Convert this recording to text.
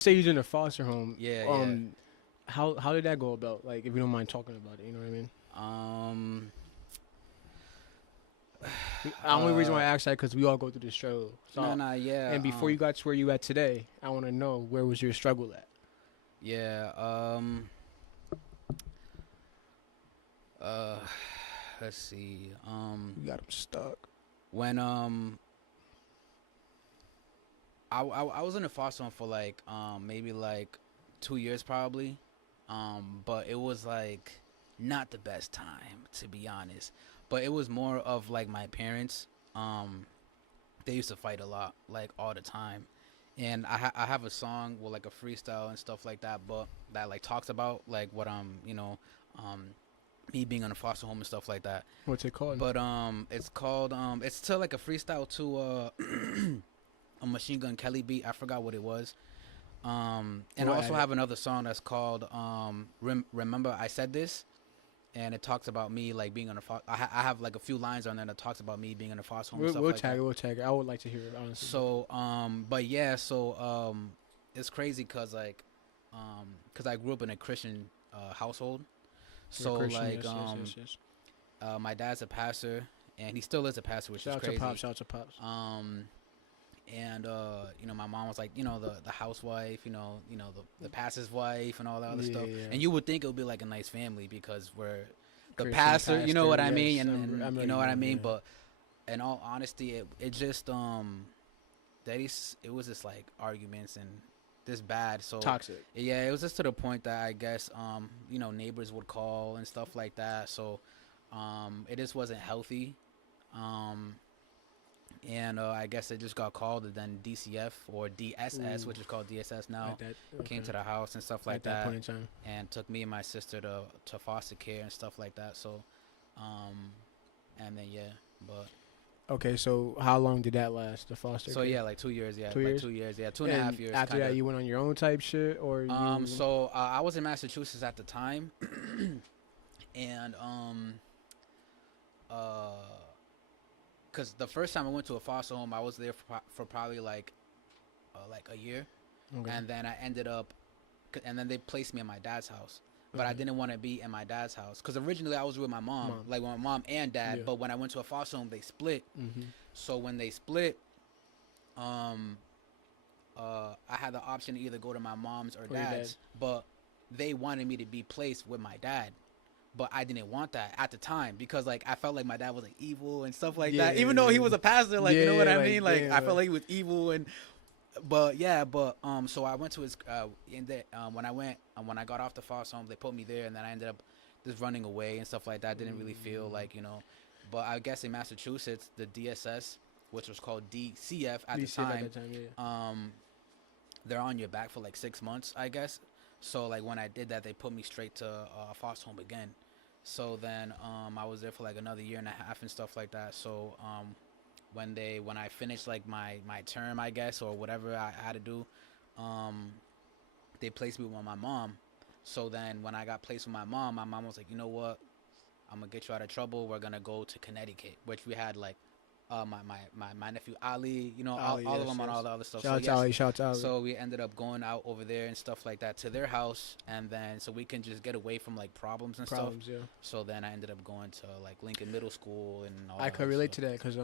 Say he's in a foster home. Yeah, yeah. How did that go about? Like, if you don't mind talking about it, you know what I mean? Um, The only reason why uh, I asked that because we all go through the struggle. no, So, no, yeah, and before you got to where you at today, I want to know where was your struggle at? yeah, uh, let's see. You got him stuck. When I was in a foster home for like maybe like 2 years probably, but it was like not the best time to be honest. But it was more of like my parents. Um, they used to fight a lot, like all the time. And I have a song with like a freestyle and stuff like that, but that like talks about like what um me being in a foster home and stuff like that. What's it called? But it's called it's still like a freestyle to a Machine Gun Kelly beat. I forgot what it was. And I We'll also add it. have another song that's called Remember I Said This, and it talks about me like being on a foster. I have like a few lines on there that talks about me being in a foster home and stuff We'll like tag that. it. We'll tag it. I would like to hear it honestly. So but yeah, so it's crazy cause I grew up in a Christian household. You're a So Christian, like yes. my dad's a pastor, and he still is a pastor, which Shout is out to crazy. pops. Shout out to pops. And you know, my mom was like, you know, the housewife, the pastor's wife and all that other stuff. Yeah. And you would think it would be like a nice family because we're the Christian pastor, you know what I mean, yes, and I'm you ready know to what I know, mean. yeah. But in all honesty, it just it was just like arguments and this bad. So Toxic. yeah, it was just to the point that I guess neighbors would call and stuff like that. So it just wasn't healthy. Um, and I guess it just got called, and then DCF or DSS, Ooh. which is called DSS now, At that, came okay. to the house and stuff like At that that, point in time. and took me and my sister to foster care and stuff like that. So, um, and then yeah, but Okay, so how long did that last? The foster so care? yeah, like 2 years, yeah, 2 years. 2 years, yeah, 2.5 years, After kind that, of. you went on your own type shit, or you? So I was in Massachusetts at the time, and uh, cause the first time I went to a foster home, I was there for probably like a year, Okay. and then I ended up, and then they placed me in my dad's house. But I Okay. didn't want to be in my dad's house because originally I was with my mom, Mom. like with my mom and dad. Yeah. But when I went to a foster home, they split. Mm-hmm. So when they split, um, I had the option to either go to my mom's or Or your dad's. But they wanted me to be placed with my dad. But I didn't want that at the time because like I felt like my dad was like evil and stuff like that. Even though he was a pastor, like you know what I mean. Like I felt like he was evil and but yeah, but so I went to his in the when I got off the foster home, they put me there, and then I ended up just running away and stuff like that. Didn't really feel like but I guess in Massachusetts, the DSS, which was called DCF at the time, At that time, yeah. they're on your back for like 6 months, I guess. So like when I did that, they put me straight to foster home again. So then I was there for like another year and a half and stuff like that. So when I finished like my term, I guess, or whatever I had to do, um, they placed me with my mom. So then when I got placed with my mom was like, you know what, I'm gonna get you out of trouble. We're gonna go to Connecticut, which we had like my nephew Ali, Ali, all of yes, them and yes. all the other stuff. Shout So out to yes, Ali. Shout out to Ali. so we ended up going out over there and stuff like that to their house, and then so we can just get away from like problems and Problems, stuff. yeah. So then I ended up going to like Lincoln Middle School and all I that could other relate stuff. to that because